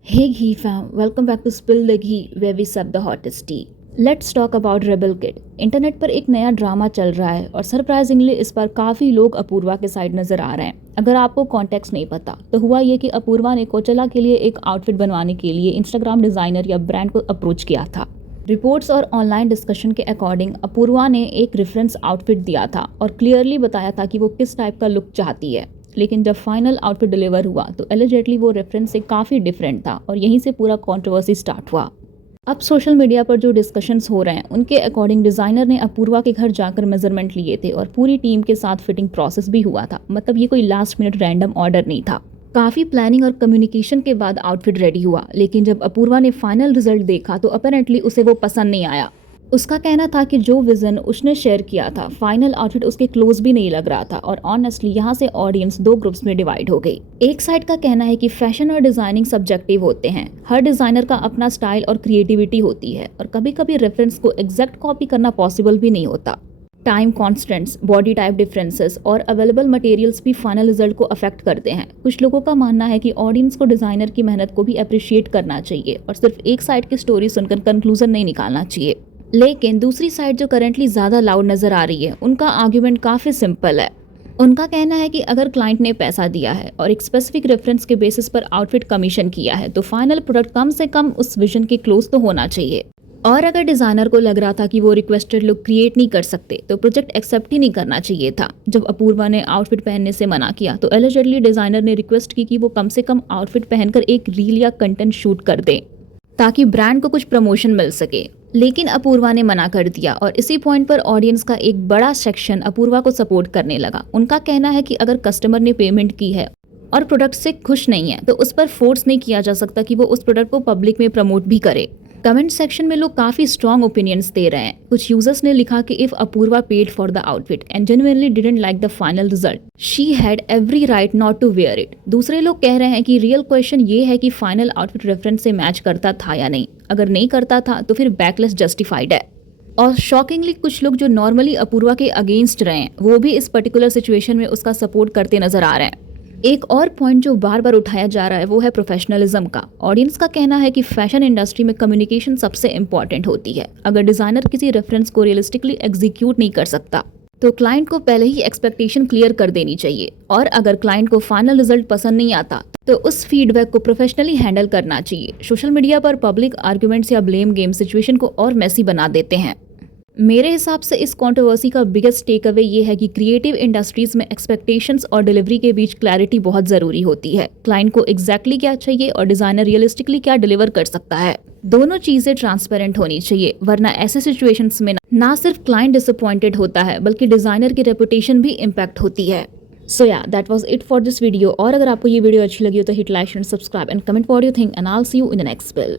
Hey Ghee fam, welcome back to Spill the Ghee where we sip the hottest tea. Let's talk about Rebel Kid. Internet पर एक नया drama चल रहा है और surprisingly इस पर काफ़ी लोग अपूर्वा के साइड नज़र आ रहे हैं। अगर आपको कॉन्टेक्स्ट नहीं पता तो हुआ ये कि अपूर्वा ने कोचेला के लिए एक आउटफिट बनवाने के लिए इंस्टाग्राम डिज़ाइनर या ब्रांड को अप्रोच किया था। रिपोर्ट्स और ऑनलाइन डिस्कशन के अकॉर्डिंग अपूर्वा ने एक रेफरेंस आउटफिट दिया था और क्लियरली बताया था कि वो किस टाइप का लुक चाहती है। लेकिन जब फाइनल आउटफिट डिलीवर हुआ तो एलिजेटली वो रेफरेंस से काफ़ी डिफरेंट था और यहीं से पूरा कंट्रोवर्सी स्टार्ट हुआ। अब सोशल मीडिया पर जो डिस्कशंस हो रहे हैं उनके अकॉर्डिंग डिज़ाइनर ने अपूर्वा के घर जाकर मेजरमेंट लिए थे और पूरी टीम के साथ फिटिंग प्रोसेस भी हुआ था। मतलब ये कोई लास्ट मिनट रैंडम ऑर्डर नहीं था। काफ़ी प्लानिंग और कम्युनिकेशन के बाद आउटफिट रेडी हुआ, लेकिन जब अपूर्वा ने फाइनल रिजल्ट देखा तो अपेरेंटली उसे वो पसंद नहीं आया। उसका कहना था कि जो विजन उसने शेयर किया था फाइनल आउटफिट उसके क्लोज भी नहीं लग रहा था और ऑनेस्टली यहाँ से ऑडियंस दो ग्रुप्स में डिवाइड हो गई। एक साइड का कहना है कि फैशन और डिजाइनिंग सब्जेक्टिव होते हैं, हर डिजाइनर का अपना स्टाइल और क्रिएटिविटी होती है और कभी कभी रेफरेंस को एग्जैक्ट कॉपी करना पॉसिबल भी नहीं होता। Time constants, body type differences और अवेलेबल मटेरियल्स भी फाइनल रिजल्ट को अफेक्ट करते हैं। कुछ लोगों का मानना है कि ऑडियंस को डिजाइनर की मेहनत को भी अप्रिशिएट करना चाहिए और सिर्फ एक साइड की स्टोरी सुनकर कंक्लूजन नहीं निकालना चाहिए। लेकिन दूसरी साइड जो करंटली ज़्यादा लाउड नज़र आ रही है उनका आर्ग्यूमेंट काफ़ी सिंपल है। उनका कहना है कि अगर क्लाइंट ने पैसा दिया है और एक स्पेसिफिक रेफरेंस के बेसिस पर आउटफिट कमीशन किया है तो फाइनल प्रोडक्ट कम से कम उस विजन के क्लोज तो होना चाहिए। और अगर डिज़ाइनर को लग रहा था कि वो रिक्वेस्टेड लुक क्रिएट नहीं कर सकते तो प्रोजेक्ट एक्सेप्ट ही नहीं करना चाहिए था। जब अपूर्वा ने आउटफिट पहनने से मना किया तो एलिजेडली डिज़ाइनर ने रिक्वेस्ट की कि वो कम से कम आउटफिट पहनकर एक रील या कंटेंट शूट कर दें ताकि ब्रांड को कुछ प्रमोशन मिल सके। लेकिन अपूर्वा ने मना कर दिया और इसी पॉइंट पर ऑडियंस का एक बड़ा सेक्शन अपूर्वा को सपोर्ट करने लगा। उनका कहना है कि अगर कस्टमर ने पेमेंट की है और प्रोडक्ट से खुश नहीं है तो उस पर फोर्स नहीं किया जा सकता कि वो उस प्रोडक्ट को पब्लिक में प्रमोट भी करे। कमेंट सेक्शन में लोग काफी स्ट्रॉन्ग ओपिनियंस दे रहे हैं। कुछ यूजर्स ने लिखा कि if Apoorva paid for the outfit and genuinely didn't like the final result, she had every right not to wear it. दूसरे लोग कह रहे हैं कि रियल क्वेश्चन ये है कि फाइनल आउटफिट रेफरेंस से मैच करता था या नहीं। अगर नहीं करता था तो फिर बैकलेस जस्टिफाइड है। और शॉकिंगली कुछ लोग जो नॉर्मली अपूर्वा के अगेंस्ट रहे हैं वो भी इस पर्टिकुलर सिचुएशन में उसका सपोर्ट करते नजर आ रहे हैं। एक और पॉइंट जो बार बार उठाया जा रहा है वो है प्रोफेशनलिज्म का। ऑडियंस का कहना है कि फैशन इंडस्ट्री में कम्युनिकेशन सबसे इंपॉर्टेंट होती है। अगर डिजाइनर किसी रेफरेंस को रियलिस्टिकली एग्जीक्यूट नहीं कर सकता तो क्लाइंट को पहले ही एक्सपेक्टेशन क्लियर कर देनी चाहिए और अगर क्लाइंट को फाइनल रिजल्ट पसंद नहीं आता तो उस फीडबैक को प्रोफेशनली हैंडल करना चाहिए। सोशल मीडिया पर पब्लिक आर्ग्यूमेंट्स या ब्लेम गेम सिचुएशन को और मेसी बना देते हैं। मेरे हिसाब से इस कंट्रोवर्सी का बिगेस्ट टेक अवे ये है कि क्रिएटिव इंडस्ट्रीज में एक्सपेक्टेशंस और डिलीवरी के बीच क्लैरिटी बहुत ज़रूरी होती है। क्लाइंट को एग्जैक्टली क्या चाहिए और डिज़ाइनर रियलिस्टिकली क्या डिलीवर कर सकता है, दोनों चीज़ें ट्रांसपेरेंट होनी चाहिए, वरना ऐसे सिचुएशंस में ना सिर्फ क्लाइंट डिसअपॉइंटेड होता है बल्कि डिज़ाइनर की रेपुटेशन भी इम्पैक्ट होती है। सो या that was it for this video. और अगर आपको ये वीडियो अच्छी लगी हो तो hit like and subscribe and comment what you think and I will see you in the next bill.